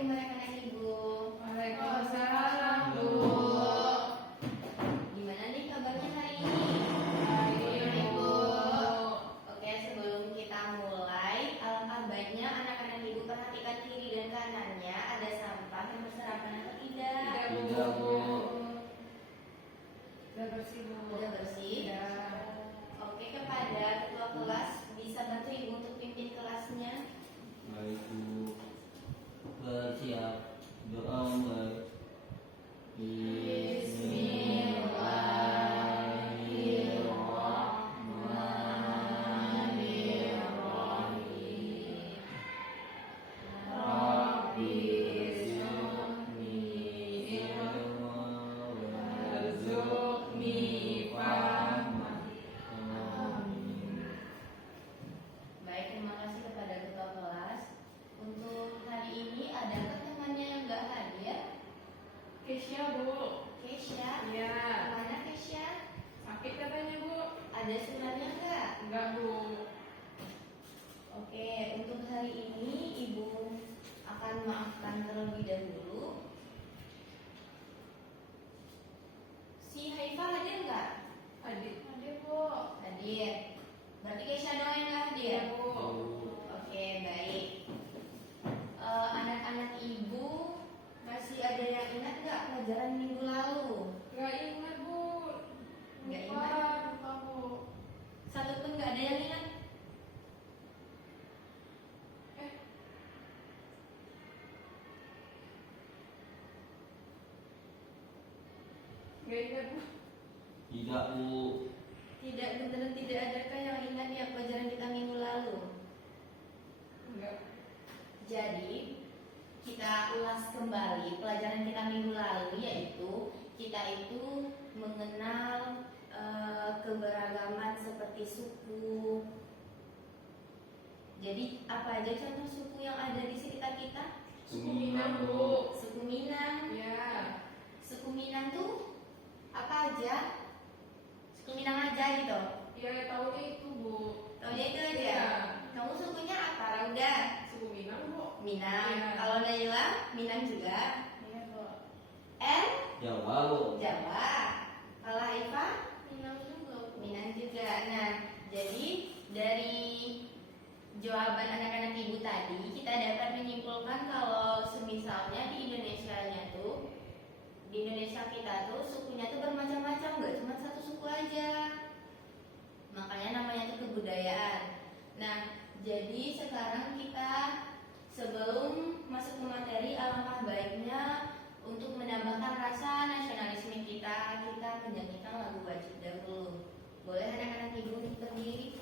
Assalamualaikum anak-anak Ibu. Waalaikumsalam, Bu. Gimana nih kabarnya hari ini? Baik, Bu. Oke, sebelum kita mulai, alangkah baiknya anak-anak Ibu perhatikan kiri dan kanannya ada sampah yang berserakan atau tidak? Tidak, Bu. Sudah bersih, Bu. Udah bersih? Ya. Oke, kepada ketua kelas bisa bantu Ibu untuk pimpin kelasnya. Baik, Bu. Bersiap doa mulai. Bismillahirrahmanirrahim. Rabbi syrahli warzuqni fahma. Baik, terima kasih kepada ketua kelas. Untuk hari ini ada temannya yang nggak hadir? Kesya, Bu. Kesya? Ya. Mana Kesya? Sakit katanya, Bu. Ada suratnya nggak? Enggak, Bu. Oke, untuk hari ini Ibu akan maafkan terlebih dahulu. Si Haifah hadir nggak? Hadir, Bu. Hadir. Berarti Kesya doang yang nggak hadir? Ya, Bu. Oke, baik. Anak-anak Ibu masih ada yang ingat nggak pelajaran minggu lalu? Enggak ingat, Bu. Nggak Lupa, ingat? lupa, Bu. Satu pun nggak ada yang ingat? Eh, nggak ingat, Bu. Tidak, Bu. Tidak, beneran tidak adakah yang ingat ya pelajaran kita minggu lalu? Enggak. Jadi kita ulas kembali pelajaran kita minggu lalu, yaitu kita itu mengenal keberagaman seperti suku. Jadi apa aja contoh suku yang ada di sekitar kita? Suku Minang, Bu. Suku Minang. Ya. Suku Minang tuh apa aja? Suku Minang aja gitu. Ya, tahunya itu, Bu. Taunya itu aja. Iya. Kamu sukunya apa, Rauda? Suku Minang, Bu. Minang. Iya. Kalau Naila, Minang juga. Iya, Bu. N, Jawa, Bu. Jawa. Kalau Haifah, Minang juga, Bu. Minang juga. Nah, jadi dari jawaban anak-anak Ibu tadi kita dapat menyimpulkan kalau semisalnya di Indonesianya tuh, di Indonesia kita tuh sukunya tuh bermacam-macam, nggak cuma satu suku aja. Makanya namanya tuh kebudayaan. Nah, jadi sekarang kita sebelum masuk ke materi, alangkah baiknya untuk menambahkan rasa nasionalisme kita menyanyikan lagu wajib dahulu. Boleh anak-anak Ibu untuk berdiri?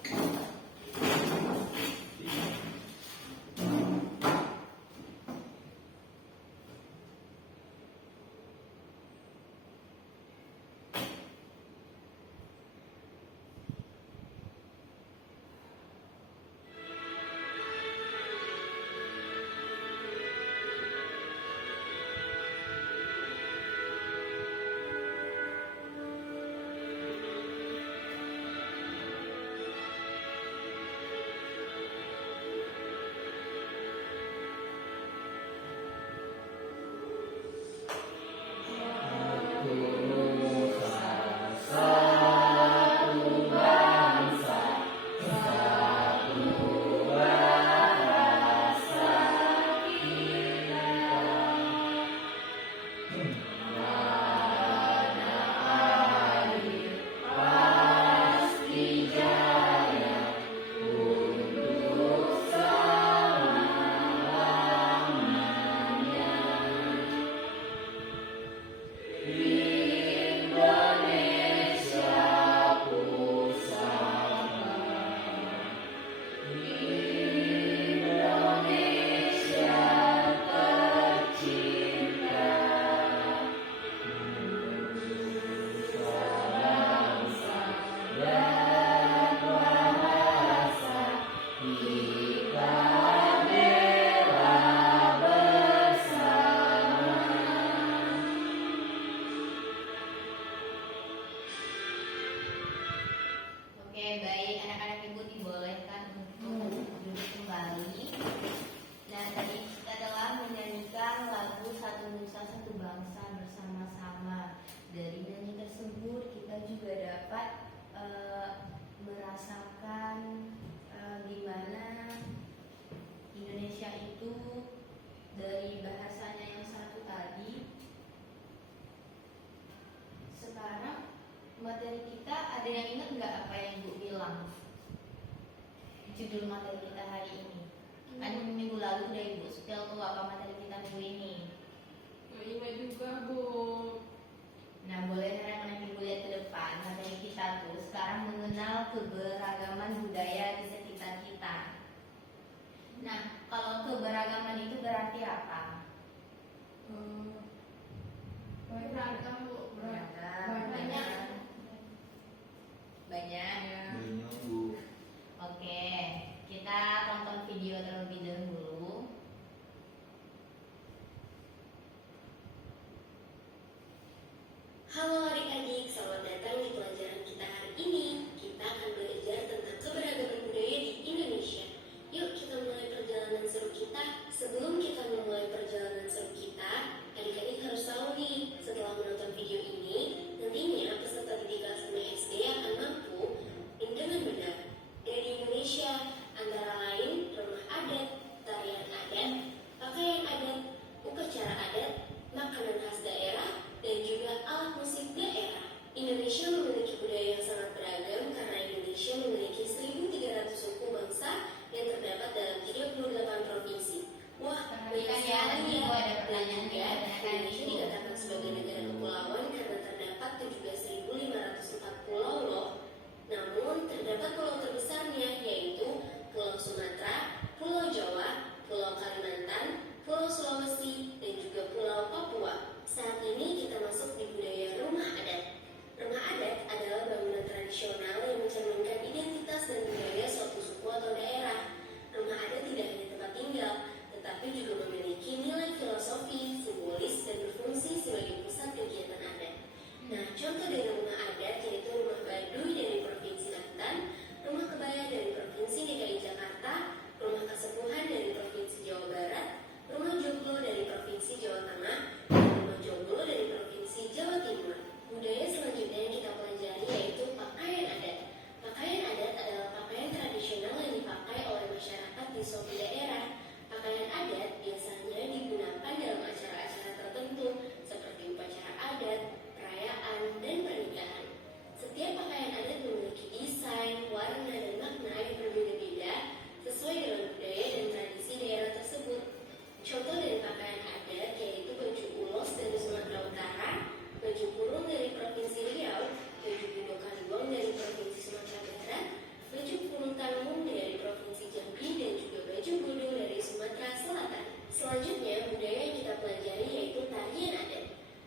Bu. Nah, boleh anak-anak ibu lihat ke depan. Materi kita tuh sekarang mengenal keberagaman budaya di sekitar kita. Nah, kalau keberagaman itu berarti apa? Beragam Bu. Beragam. Banyak. Banyak. Ya. Banyak bu. Oke, kita tonton video terlebih dahulu. Halo adik-adik, selamat datang di pelajaran kita hari ini. Kita akan belajar tentang keberagaman budaya di Indonesia. Yuk kita mulai perjalanan seru kita. Sebelum kita memulai perjalanan seru kita, adik-adik harus tahu nih, setelah menonton video ini, nantinya peserta didik kelas 5 SD akan mampu dengan benar dari Indonesia, antara lain rumah adat, tarian adat, pakaian adat, upacara adat, makanan khas daerah, dan juga alat musik daerah. Indonesia memiliki budaya yang sangat beragam karena Indonesia memiliki 1.300 suku bangsa yang terdapat dalam 38 provinsi. Wah, banyak Perhatikan ya, sekali nanti ya. ibu ada Dan pertanyaan juga ya, tanyakan Indonesia ibu. dikatakan sebagai negara kepulauan karena terdapat 17.504 pulau loh. Namun, terdapat pulau terbesarnya yaitu Pulau Sumatera, Pulau Jawa, Pulau Kalimantan, Pulau Sulawesi, dan juga Pulau Papua. Saat ini kita masuk di budaya rumah adat. Rumah adat adalah bangunan tradisional yang mencerminkan identitas dan budaya suatu suku atau daerah. Rumah adat tidak hanya tempat tinggal, tetapi juga memiliki nilai filosofi, simbolis, dan berfungsi sebagai pusat kegiatan adat. Nah, contoh dari rumah adat yaitu rumah Baduy dari Provinsi Banten, rumah kebaya dari Provinsi DKI Jakarta, rumah kesepuhan dari Provinsi Jawa Barat, rumah joglo dari Provinsi Jawa Tengah, dan rumah joglo dari Provinsi Jawa Timur. Budaya selanjutnya yang kita pelajari yaitu pakaian adat. Pakaian adat adalah pakaian tradisional yang dipakai oleh masyarakat di suatu daerah. Pakaian adat biasanya digunakan dalam acara-acara tertentu seperti upacara adat, perayaan, dan pernikahan. Setiap pakaian adat memiliki desain, warna, dan makna yang berbeda-beda sesuai dengan budaya dan tradisi daerah tersebut. Contoh dari pakaian adat yaitu baju ulos dari Sumatera Utara, baju kurung dari Provinsi Riau, baju Budo Kaliwang dari Provinsi Sumatera Barat, baju kurung Tanggung dari Provinsi Jambi, dan juga baju Bodo dari Sumatera Selatan. Selanjutnya, budaya yang kita pelajari yaitu tarian adat.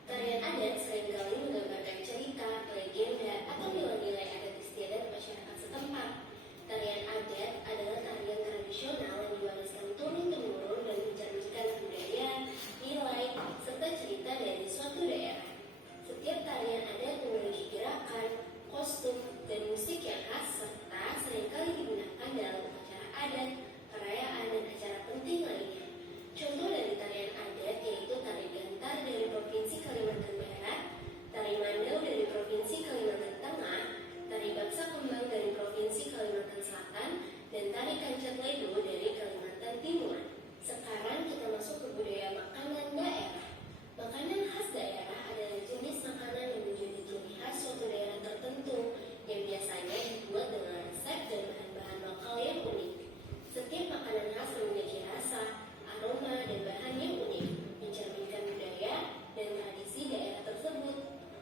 Tarian adat seringkali menggambarkan cerita, legenda, atau nilai-nilai adat istiadat masyarakat setempat. Tarian adat adalah tarian tradisional yang diwariskan turun-temurun dan mencerminkan budaya, nilai, serta cerita dari suatu daerah. Setiap tarian adat memiliki gerakan, kostum, dan musik yang khas, serta seringkali digunakan dalam upacara adat, perayaan, dan acara penting lainnya. Contoh dari tarian adat yaitu tari gantar dari Provinsi Kalimantan Barat, tari mandau dari Provinsi Kalimantan Tengah, tari baksa kembang dari Provinsi Kalimantan Selatan, dan tari kancet ledo dari Kalimantan Timur. Sekarang kita masuk ke budaya makanan daerah. Makanan khas daerah adalah jenis makanan yang menjadi ciri khas suatu daerah tertentu yang biasanya dibuat dengan resep dan bahan-bahan lokal yang unik. Setiap makanan khas memiliki rasa, aroma, dan bahan yang unik, mencerminkan budaya dan tradisi daerah tersebut.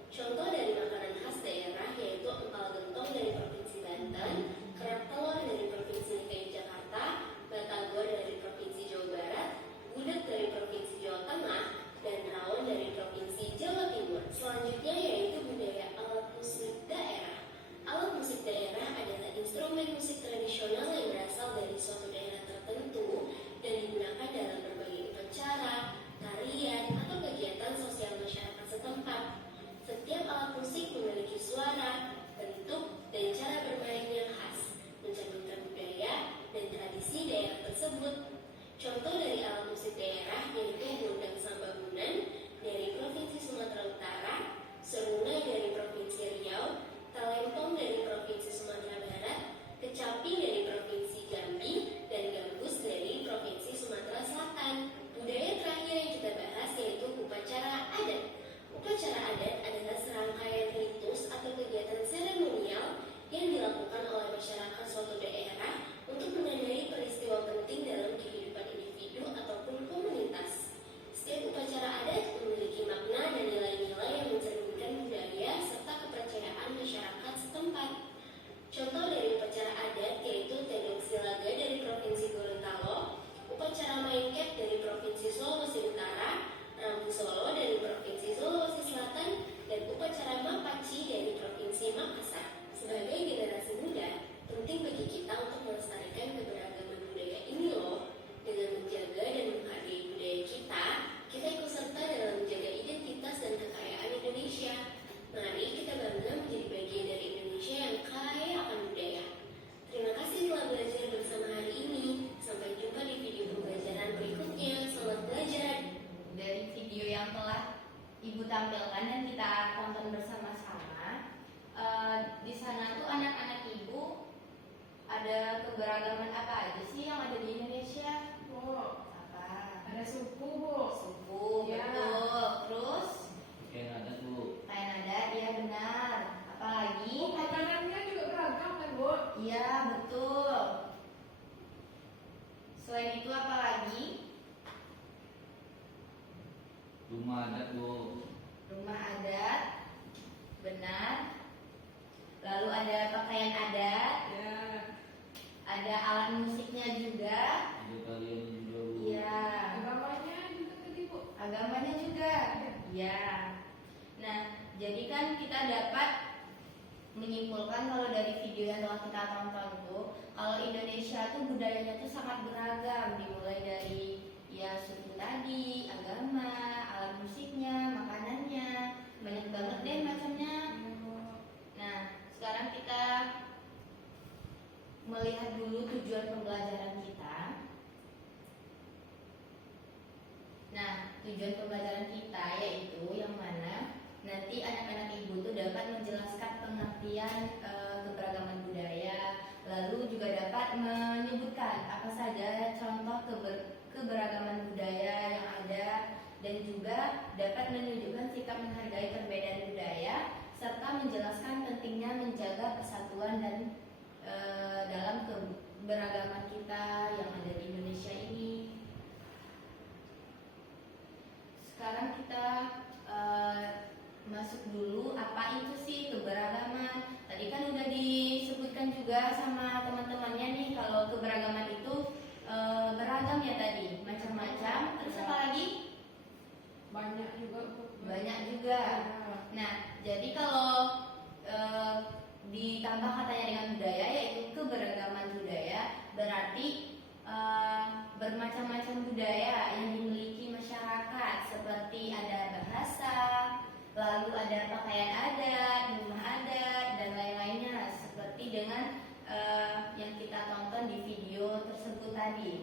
Contoh dari makanan khas daerah yaitu empal gentong dari Provinsi Banten, kerak telur dari Provinsi DKI Jakarta, batagor dari Provinsi Jawa Barat, gudeg dari Provinsi Jawa Tengah, dan rawon dari Provinsi Jawa Timur. Selanjutnya yaitu budaya alat musik daerah. Alat musik daerah adalah instrumen musik tradisional yang berasal dari suatu daerah tertentu dan digunakan dalam berbagai upacara, tarian, atau kegiatan sosial masyarakat setempat. Setiap alat musik memiliki suara, bentuk, dan cara bermain yang khas, mencerminkan budaya dan tradisi daerah tersebut. Contoh dari alat musik daerah yaitu gondang sambabunan dari Provinsi Sumatera Utara, serunai dari Provinsi Riau, talempong dari Provinsi Sumatera Barat, kecapi dari Provinsi Jambi, dan gambus dari Provinsi Sumatera Selatan. Budaya terakhir yang kita bahas yaitu upacara adat. Upacara adat adalah serangkaian ritus atau kegiatan seremonial yang dilakukan oleh masyarakat suatu daerah untuk menandai peristiwa penting dalam kehidupan individu ataupun komunitas. Setiap upacara adat memiliki makna dan itu apa lagi? Rumah adat Bu. Rumah adat, benar. Lalu ada pakaian adat, Ya. ada alat musiknya juga. Ada kalian juga Bu. Iya. Agamanya juga tadi Bu. Agamanya juga. Iya. Nah, jadi kan kita dapat menyimpulkan kalau dari video yang telah kita tonton tuh, kalau Indonesia tuh budayanya tuh sangat beragam, dimulai dari ya suku tadi, agama, alat musiknya, makanannya, banyak banget deh macamnya. Nah, sekarang kita melihat dulu tujuan pembelajaran kita. Nah, tujuan pembelajaran kita yaitu yang mana nanti anak-anak ibu tuh dapat menjelaskan pengertian keberagaman budaya, lalu juga dapat menyebutkan apa saja contoh keberagaman budaya yang ada, dan juga dapat menunjukkan sikap menghargai perbedaan budaya serta menjelaskan pentingnya menjaga persatuan dan dalam keberagaman kita yang ada di Indonesia ini. Sekarang kita masuk dulu apa itu sih keberagaman. Tadi kan udah disebutkan juga sama teman-temannya nih kalau keberagaman itu beragam ya tadi, macam-macam. Terus apa lagi? Banyak juga Bu. Banyak juga. Nah, jadi kalau ditambah katanya dengan budaya yaitu keberagaman budaya, berarti bermacam-macam budaya yang dimiliki masyarakat, seperti ada bahasa, lalu ada pakaian adat, rumah adat, dan lain-lainnya, seperti dengan yang kita tonton di video tersebut tadi.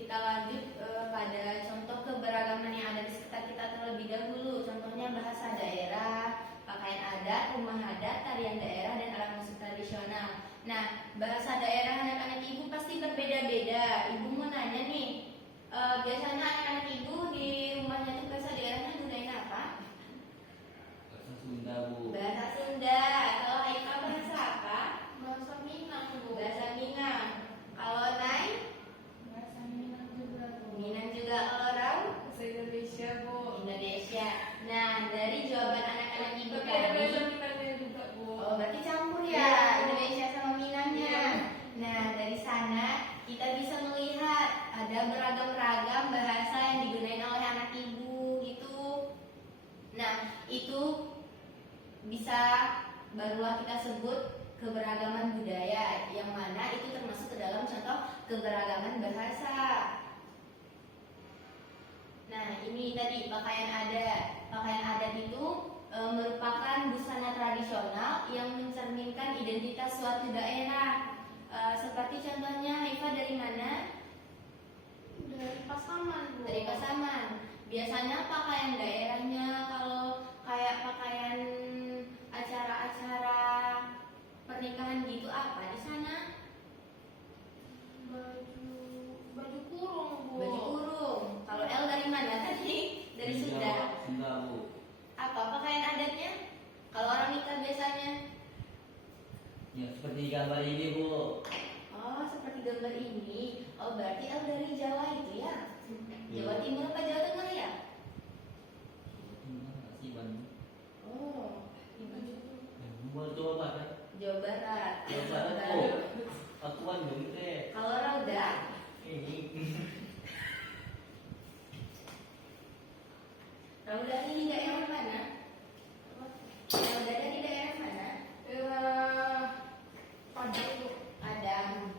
Kita lanjut pada contoh keberagaman yang ada di sekitar kita terlebih dahulu. Contohnya bahasa daerah, pakaian adat, rumah adat, tarian daerah, dan alat musik tradisional. Nah, bahasa daerah anak-anak ibu pasti berbeda-beda. Ibu mau nanya nih, biasanya anak-anak ibu di rumahnya tuh bahasa daerahnya gunain apa? Bahasa Sunda Bu. Bahasa Sunda. Kalau Haikal bahasa apa? Bahasa Minang Bu. Bahasa Minang. Kalau Nai? Bahasa Minang juga Bu. Minang juga. Kalau Rau? Bahasa Indonesia Bu. Indonesia. Nah, dari jawaban anak-anak ibu Tapi ada bahasa tadi, Minangnya juga Bu. oh berarti campur ya, Iya. Indonesia sama Minangnya. Iya. Nah, dari sana kita bisa melihat ada beragam-ragam bahasa yang digunakan oleh anak ibu gitu. Nah, itu bisa barulah kita sebut keberagaman budaya, yang mana itu termasuk ke dalam contoh keberagaman bahasa. Nah, ini tadi pakaian adat. Pakaian adat itu merupakan busana tradisional yang mencerminkan identitas suatu daerah. Seperti contohnya, Haifa dari mana? Dari Pasaman Bu. Dari Pasaman. Biasanya pakaian daerahnya kalau kayak pakaian acara-acara pernikahan gitu apa di sana? Baju kurung Bu. Baju kurung. Kalau El dari mana tadi? Dari Sunda. Sunda Bu. Apa pakaian adatnya? Kalau orang nikah biasanya? Ya seperti di gambar ini Bu. Oh, seperti gambar ini. Oh, berarti El dari Jawa itu ya? Iya. Jawa Timur apa Jawa Tengah ya? Masih Bandung. Oh, Buat Jawa Barat. Jawa Barat. Jawa Barat Bu. Aku Bandung teh. Kalau Rauda, Ini. Rauda ini daerah mana? Rauda dari daerah mana? Padang Bu. Padang.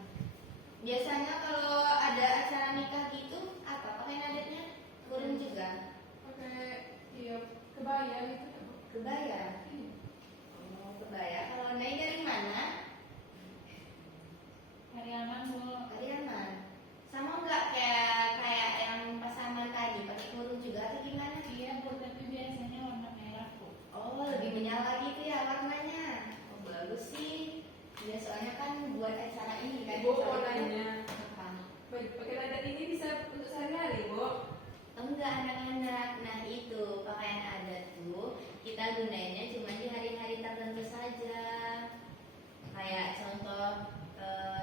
Biasanya kalau ada acara nikah gitu, apa pakaian adatnya? Kurung juga. Pakai kebaya gitu ya Bu. Kebaya. Oh, kebaya. Kalau Nai dari mana? Pariaman Bu. Pariaman. Sama nggak kayak yang Pasaman tadi, pakai kurung juga atau gimana? Iya Bu, tapi biasanya warna merah Bu. Oh, lebih menyala gitu ya warnanya. Oh, bagus sih. Ya, soalnya kan buat acara ini kan. Bu mau acara itu nanya, apa? pakaian adat ini bisa untuk sehari-hari Bu? Enggak, anak-anak. Nah, itu pakaian adat tuh kita gunainnya cuma di hari-hari tertentu saja. Kayak contoh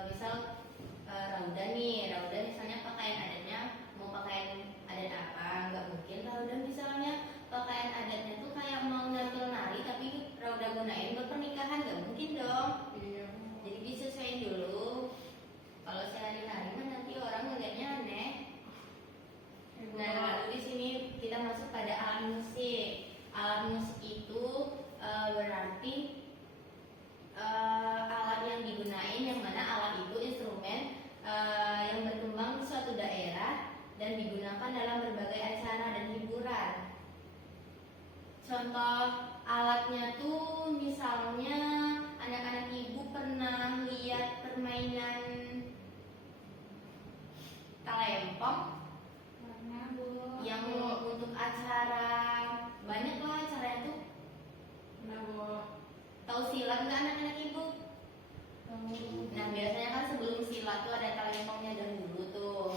misal Rauda nih, Rauda misalnya pakaian adatnya mau pakaian adat apa? Nggak mungkin Rauda misalnya pakaian adatnya tuh kayak mau nampil nari tapi Rauda gunain buat pernikahan, nggak mungkin dong. Iya. Jadi disesuaiin dulu. Kalau sehari-hari mah nanti orang ngeliatnya aneh. Nah, lalu di sini kita masuk pada alat musik. Alat musik itu berarti alat yang digunain, yang mana alat itu instrumen yang berkembang di suatu daerah dan digunakan dalam berbagai acara dan hiburan. Contoh alatnya tuh misalnya anak-anak ibu pernah lihat permainan talempong Mana Bu? yang untuk acara, banyak lah acaranya tuh. Mana Bu? Tahu silat nggak anak-anak ibu? Tahu. Nah biasanya kan sebelum silat tuh ada talempongnya dahulu tuh.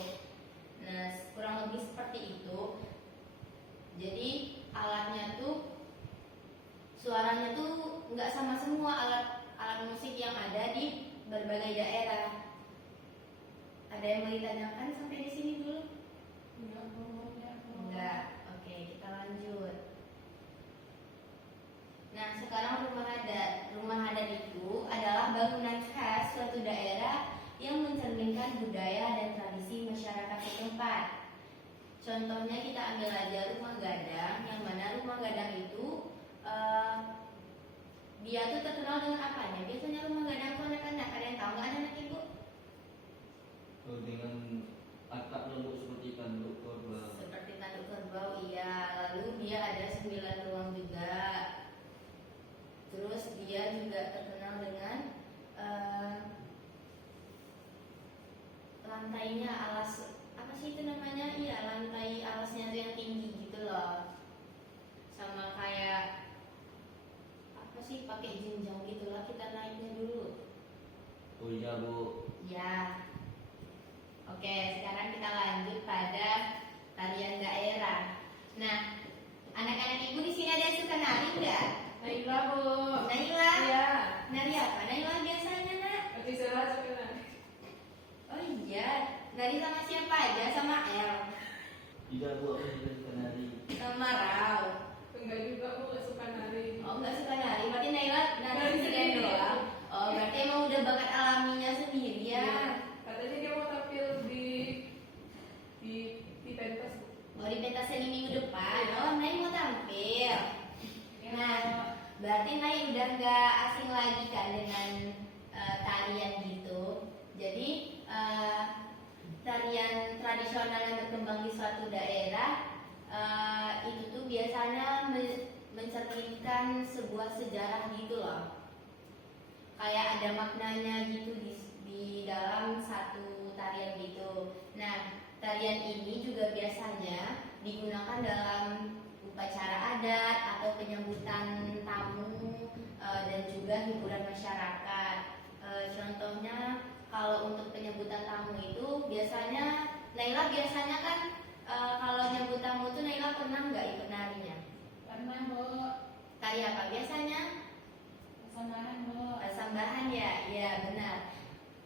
Nah kurang lebih seperti itu. Jadi alatnya tuh suaranya tuh nggak sama semua alat musik yang ada di berbagai daerah. Ada yang mau ditanyakan sampai di sini dulu? Enggak Bu. Enggak. Oke, kita lanjut. Nah, sekarang rumah adat. Rumah adat itu adalah bangunan khas suatu daerah yang mencerminkan budaya dan tradisi masyarakat setempat. Contohnya kita ambil aja rumah gadang, yang mana rumah gadang itu dia tuh terkenal dengan apanya? Biasanya rumah gadang tuh anak-anak, ada yang tahu nggak anak-anak ibu? Dengan atap lembut seperti tanduk korban. Seperti tanduk kerbau, iya. Lalu dia ada 9 ruang juga. Terus dia juga terkenal dengan lantainya alas, apa sih itu namanya? Iya, lantai alasnya tuh yang tinggi gitu loh. Sama kayak apa sih, pakai jenjang gitulah kita naiknya dulu. Oh iya Bu. Ya. Oke, sekarang kita lanjut pada tarian daerah. Nah, anak-anak ibu di sini ada yang suka nari nggak? Naila Bu. Naila? Iya. Nari apa? Naila biasanya nak? Nanti salah sekarang. Oh iya, nari sama siapa aja? Sama El, Tidak Bu, aku tidak suka nari. sama Rau. Enggak juga Bu, nggak suka nari. Oh nggak suka nari, berarti Naila nari Nari sendiri sendiri. doang. Oh berarti emang udah bakat alaminya sendiri ya? Katanya dia mau tampil di pentas Bu. Oh di pentas seni minggu depan. Oh Nay mau tampil. Nah, berarti Nay udah nggak asing lagi kan dengan tarian gitu. Jadi tarian tradisional yang berkembang di suatu daerah itu tuh biasanya mencerminkan sebuah sejarah gitu loh. Kayak ada maknanya gitu di dalam satu tarian gitu. Nah, tarian ini juga biasanya digunakan dalam upacara adat atau penyambutan tamu dan juga hiburan masyarakat. Contohnya kalau untuk penyambutan tamu itu biasanya Naila biasanya kan kalau nyambut tamu tuh Naila pernah nggak ikut narinya? Pernah Bu. Tari apa biasanya? Pasangan Bu. Pasambahan ya, iya benar.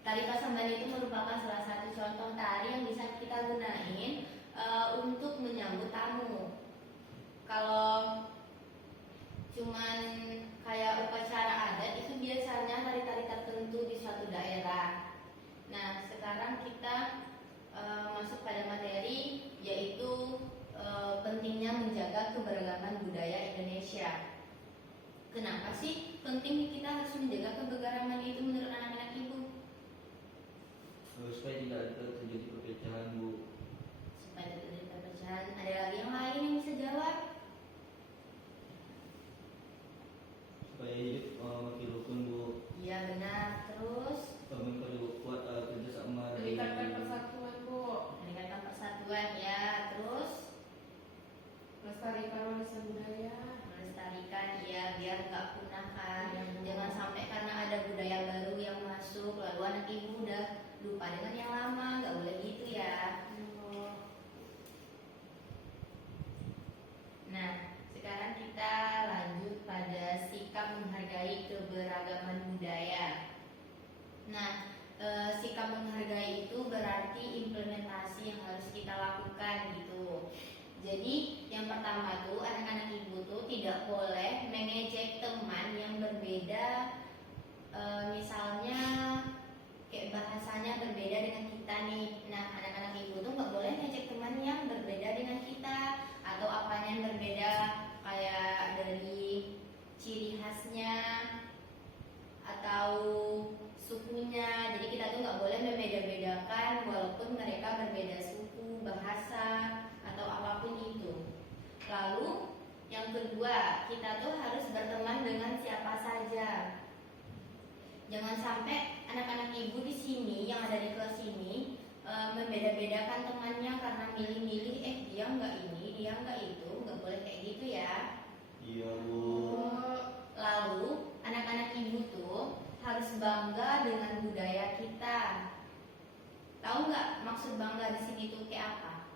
Tari pasambahan itu merupakan salah satu contoh tari yang bisa kita gunain untuk menyambut tamu. Kalau cuman kayak upacara adat itu biasanya tari-tari tertentu di suatu daerah. Nah, sekarang kita masuk pada materi yaitu pentingnya menjaga keberagaman budaya Indonesia. Kenapa sih penting kita harus menjaga keberagaman itu menurut anak-anak ibu? Supaya tidak terjadi perpecahan Bu. Supaya tidak terjadi perpecahan. Ada lagi yang lain yang bisa jawab? Supaya hidup makin rukun Bu. Iya benar. Terus Memperkuat kerjasama dari Meningkatkan persatuan Bu. meningkatkan persatuan ya. Terus Melestarikan warisan budaya. melestarikan ya biar nggak punah kan. Jangan sampai karena ada budaya baru yang masuk lalu anak ibu udah lupa dengan yang lama, nggak boleh gitu ya. Nah, sekarang kita lanjut pada sikap menghargai keberagaman budaya. sikap menghargai itu berarti implementasi yang harus kita lakukan gitu. Jadi yang pertama tuh anak-anak ibu tuh tidak boleh mengejek teman yang berbeda, misalnya kayak bahasanya berbeda dengan kita nih. Nah, anak-anak ibu tuh nggak boleh ngejek teman yang berbeda dengan kita, atau apanya yang berbeda kayak dari ciri khasnya atau sukunya. Jadi kita tuh nggak boleh membeda-bedakan walaupun mereka berbeda suku, bahasa, atau apapun itu. Lalu yang kedua, kita tuh harus berteman dengan siapa saja. Jangan sampai anak-anak ibu di sini yang ada di kelas ini membeda-bedakan temannya karena milih-milih, dia nggak ini, dia nggak itu. Nggak boleh kayak gitu ya. Iya Bu. Lalu anak-anak ibu tuh harus bangga dengan budaya kita. Tahu nggak maksud bangga di sini tuh kayak apa?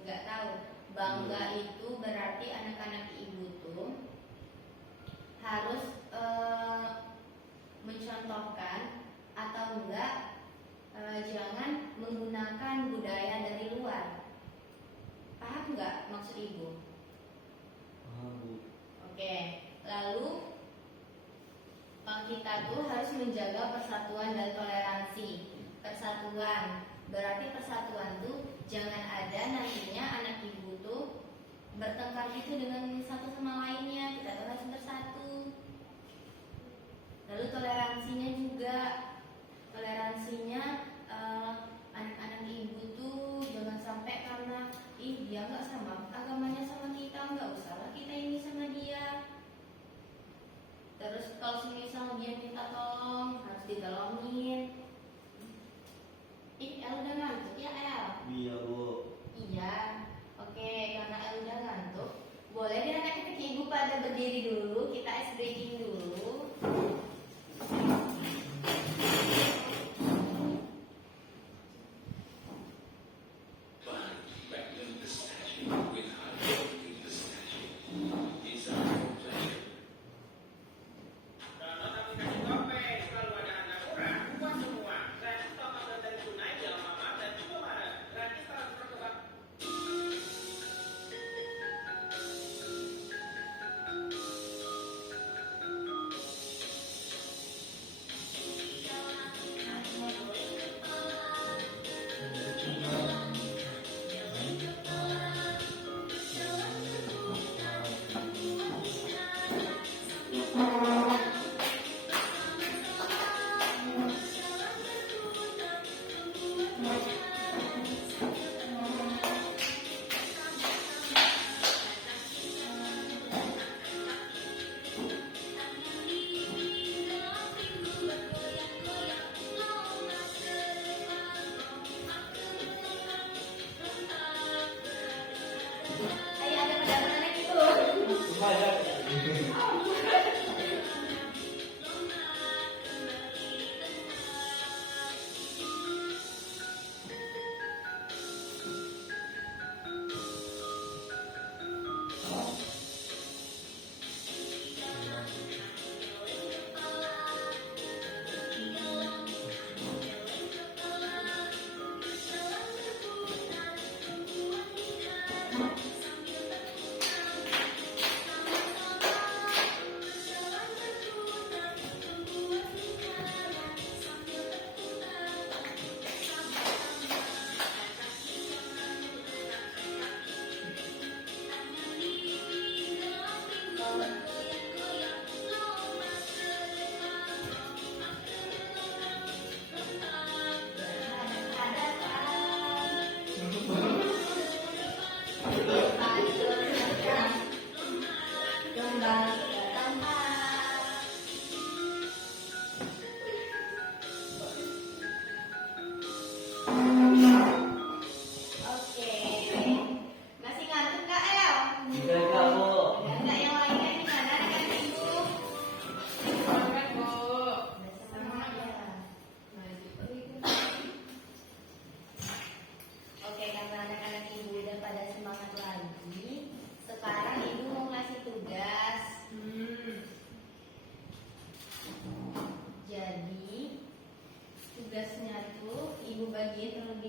Nggak tahu. Bangga itu berarti anak-anak ibu tuh harus mencontohkan atau enggak jangan menggunakan budaya dari luar. Paham nggak maksud ibu? Paham Bu. Oke, lalu kita tuh harus menjaga persatuan dan toleransi. Persatuan berarti persatuan tuh jangan ada nantinya anak ibu tuh bertengkar gitu dengan satu sama lainnya. Kita tuh harus bersatu. Lalu toleransinya juga, toleransinya anak-anak ibu tuh jangan sampai karena dia nggak sama agamanya sama kita, nggak usahlah kita ini sama dia. Terus kalau misal dia minta tolong harus ditolongin. El udah ngantuk ya El? Iya Bu. Iya. Oke, karena El udah ngantuk, boleh deh anak-anak ibu pada berdiri dulu, kita ice breaking dulu.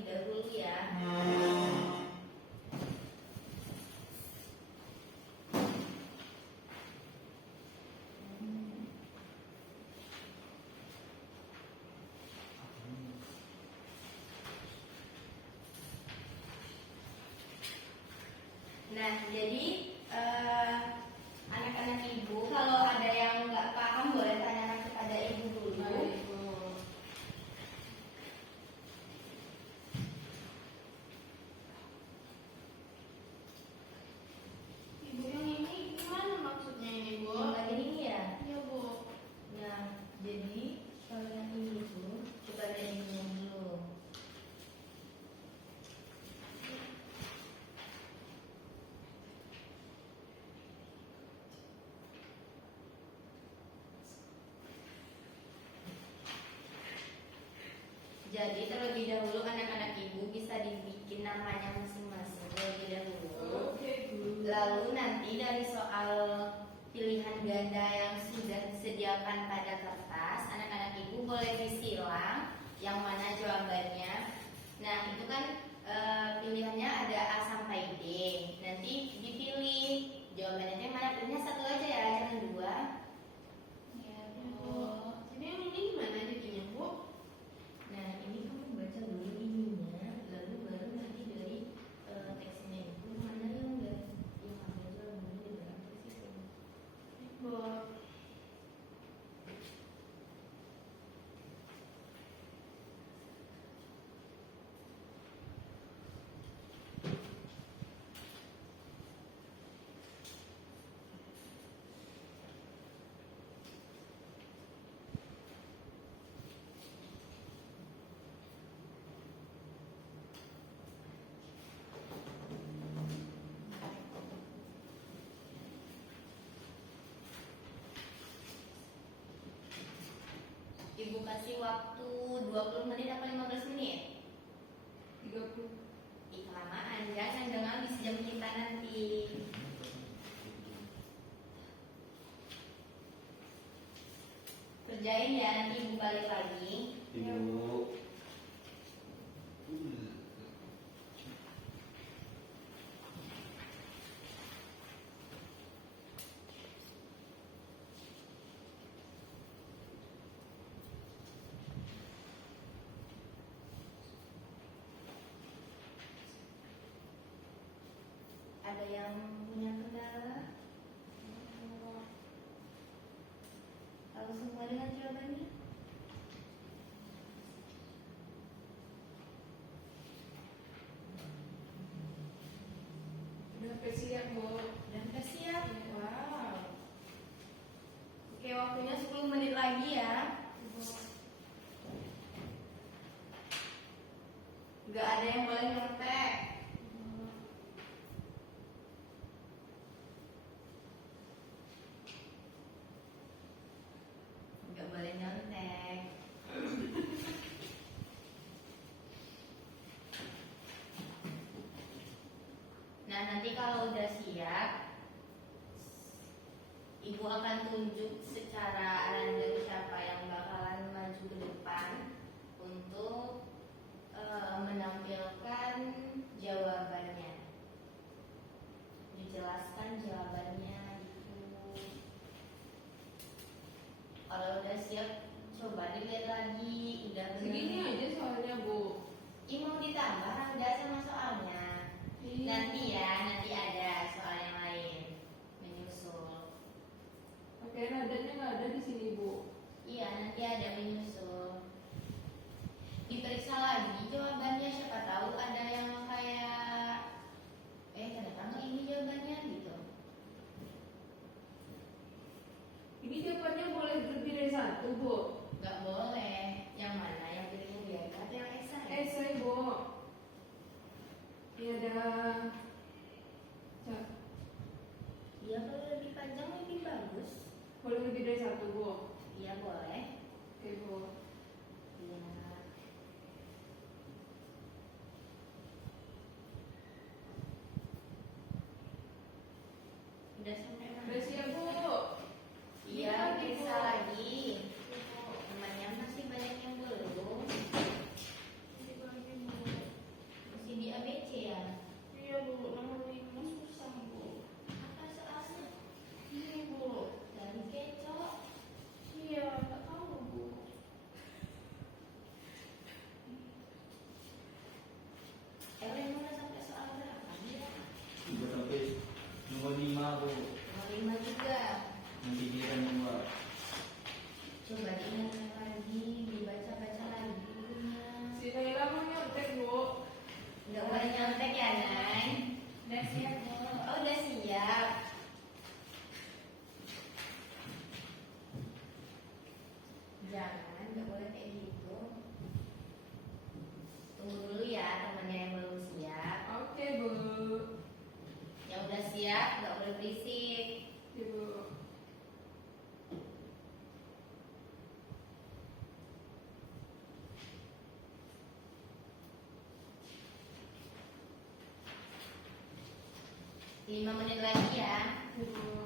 dahulu ya. Nah, jadi anak-anak ibu kalau ada yang nggak paham boleh tanya kepada ibu dulu. Baik, Bu. Ibu yang ini gimana maksudnya ini, Bu? Yang bagian ini ya. Iya, Bu. Nah, jadi kalau yang ini tuh coba dari ibunya dulu. Jadi terlebih dahulu anak-anak ibu bisa dibikin namanya masing-masing terlebih dahulu. Oke, Bu. Lalu nanti dari soal pilihan ganda yang sudah disediakan pada kertas, anak-anak ibu boleh disilang yang mana jawabannya. Nah, itu kan pilihannya ada A sampai D. Nanti dipilih jawabannya yang mana. Pilihnya satu aja ya, jangan dua. Iya, Bu. Jadi yang ini gimana jadinya, Bu? Nah, ini kamu baca dulu ininya, lalu baru nanti dari teksnya itu mana yang enggak. Ya, kamu aja dulu di dalam teks itu. Bu. Ibu kasih waktu 20 menit apa 15 menit? 30. Ih, kelamaan, jangan dong habis jam kita nanti. Kerjain ya, nanti ibu balik lagi. Ibu. Ada yang punya kendala? Tahu semua dengan jawabannya? Udah siap, Bu. Udah pada siap? Iya. Wow. Oke, waktunya 10 menit lagi ya. Gak ada yang boleh nyontek. Gak boleh nyontek. Nah, nanti kalau udah siap, ibu akan tunjuk secara random siapa yang bakalan maju ke depan untuk menampilkan jawabannya. Dijelaskan jawabannya itu. Kalau udah siap, coba dilihat lagi. Udah bener. Segini aja soalnya, Bu. Ini mau ditambah enggak sama soalnya? Iya. Nanti ya, nanti ada soal yang lain menyusul. Oke, nadanya nggak ada di sini, Bu. Iya, nanti ada menyusul. Diperiksa lagi jawabannya, siapa tahu ada yang kayak ternyata ini jawabannya gitu. Ini jawabannya boleh lebih dari satu, Bu. Nggak boleh. Yang mana? Yang pilih biar atau yang esai? Esai, Bu. Ini ada. Cak, Iya, kalau lebih panjang lebih bagus. boleh lebih dari satu, Bu. Iya, boleh. Oke, Bu. Iya. Udah sampai mana? Udah siap, Bu. Iya, Ini periksa Bu. lagi. Temannya masih banyak yang belum. Ini bagi, Bu. nggak boleh kayak gitu. Tunggu dulu ya temannya yang belum siap. Oke, Bu. Yang udah siap nggak boleh berisik. Ibu. 5 menit lagi ya. Ibu.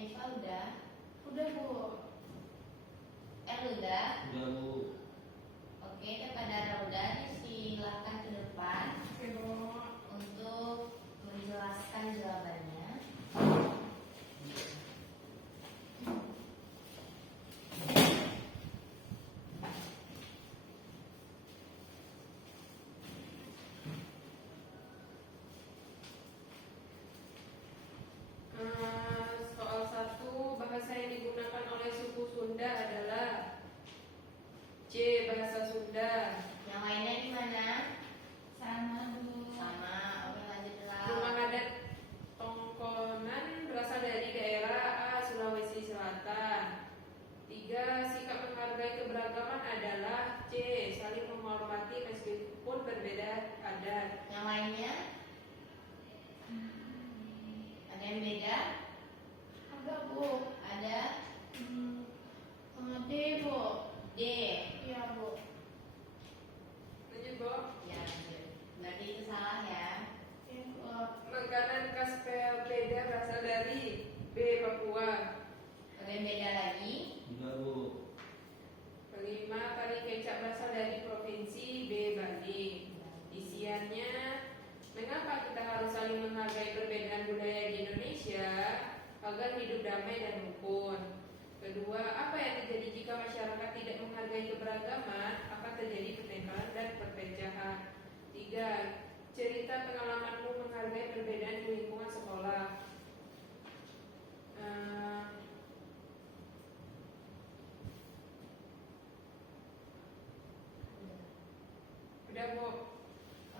Eva udah. Udah, Bu. Udah. Udah Bu. Oke, kepada Rauda disilahkan ke depan Oke, Bu. untuk menjelaskan jawabannya. Soal 1, bahasa yang digunakan oleh suku Sunda adalah C. Bahasa Sunda. Yang lainnya gimana? Sama, Bu. Sama. Oke, lanjut Rumah lah. adat Tongkonan berasal dari daerah A. Sulawesi Selatan. 3. Sikap menghargai keberagaman adalah C. Saling menghormati meskipun berbeda adat. Yang lainnya? Ada yang beda? Ada, Bu. Ada Sama D, Bu. D. Iya, Bu. Lanjut, Bu. Ya, lanjut. Berarti itu salah ya. Iya, Bu. Makanan khas beda berasal dari B. Papua. Ada yang beda lagi? Udah Bu. 5. Kari kecap berasal dari provinsi B. Bali. Isiannya, mengapa kita harus saling menghargai perbedaan budaya di Indonesia agar hidup damai dan rukun? Kedua, apa yang terjadi jika masyarakat tidak menghargai keberagaman? Akan terjadi pertengkaran dan perpecahan. 3. Cerita pengalamanmu menghargai perbedaan di lingkungan sekolah. Udah, Bu.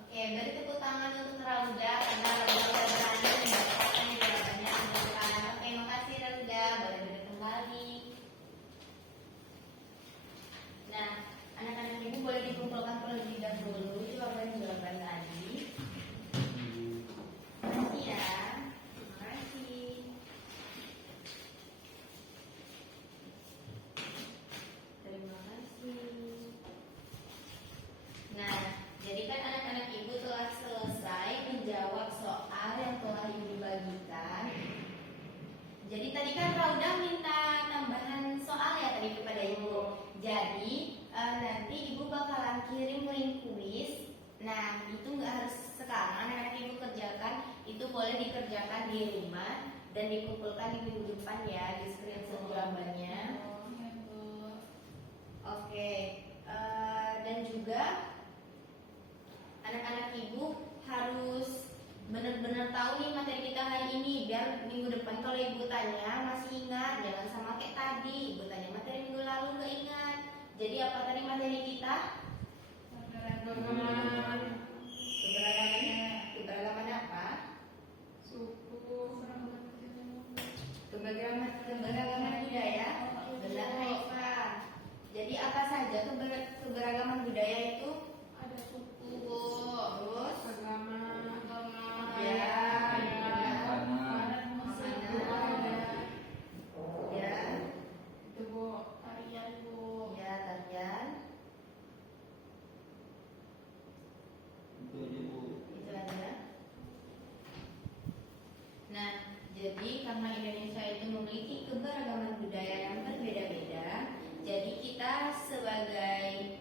Oke, beri tepuk tangan untuk Rauda karena Rauda sudah berani mendapatkan jawabannya dengan depan. Oke, makasih Rauda. Boleh duduk kembali. Nah, anak-anak ibu boleh dikumpulkan terlebih dahulu jawaban-jawaban tadi. Makasih ya. Makasih. Terima kasih. Nah, jadi kan anak-anak ibu telah selesai menjawab soal yang telah ibu bagikan. Jadi tadi kan Rauda minta tambahan soal ya tadi kepada ibu. Jadi nanti ibu bakalan kirim link kuis. Nah, itu nggak harus sekarang anak-anak ibu kerjakan, itu boleh dikerjakan di rumah dan dikumpulkan di minggu depan ya di screenshot jawabannya. Iya, Bu. Oke, dan juga anak-anak ibu harus benar-benar tahu nih materi kita hari ini biar minggu depan kalau ibu tanya masih ingat, jangan sama kayak tadi ibu tanya materi minggu lalu nggak ingat. Jadi apa tadi materi kita? Keberagaman. Keberagaman apa? Suku. Keberagaman budaya. Benar Haifa. Jadi apa saja keberagaman budaya itu? Ada suku, Bu. Terus Agama. agama, ya, adat muslim, Makanan. ada Ya, Itu, Bu. tarian, Bu. sebagai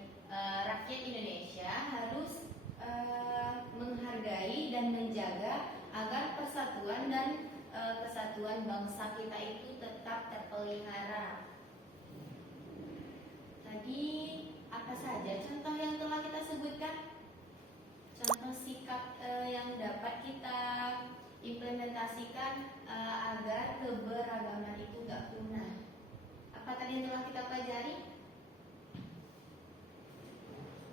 rakyat Indonesia harus menghargai dan menjaga agar persatuan dan kesatuan bangsa kita itu tetap terpelihara. Tadi apa saja contoh yang telah kita sebutkan? Contoh sikap yang dapat kita implementasikan agar keberagaman itu gak punah. Apa tadi yang telah kita pelajari?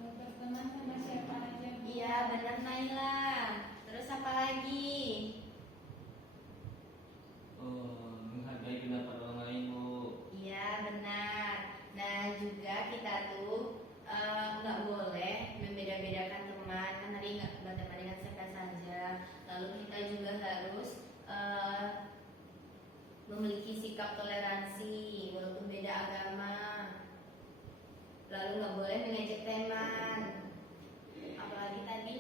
Berteman sama siapa aja. Iya, benar Naila. Terus apa lagi? Menghargai pendapat orang lain, Bu. Iya, benar. Nah, juga kita tuh nggak boleh membeda-bedakan teman. Kan tadi nggak berteman dengan siapa saja. Lalu kita juga harus memiliki sikap toleransi walaupun beda agama. Lalu nggak boleh mengejek teman. Apalagi tadi?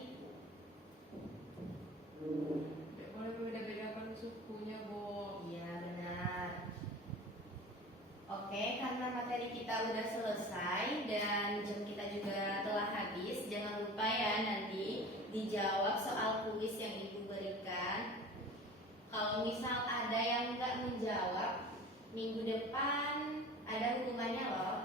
Tidak boleh membeda-bedakan sukunya, Bu. Iya, benar. Oke, karena materi kita udah selesai dan jam kita juga telah habis, jangan lupa ya nanti dijawab soal kuis yang Ibu berikan. Kalau misal ada yang nggak menjawab, minggu depan ada hukumannya loh.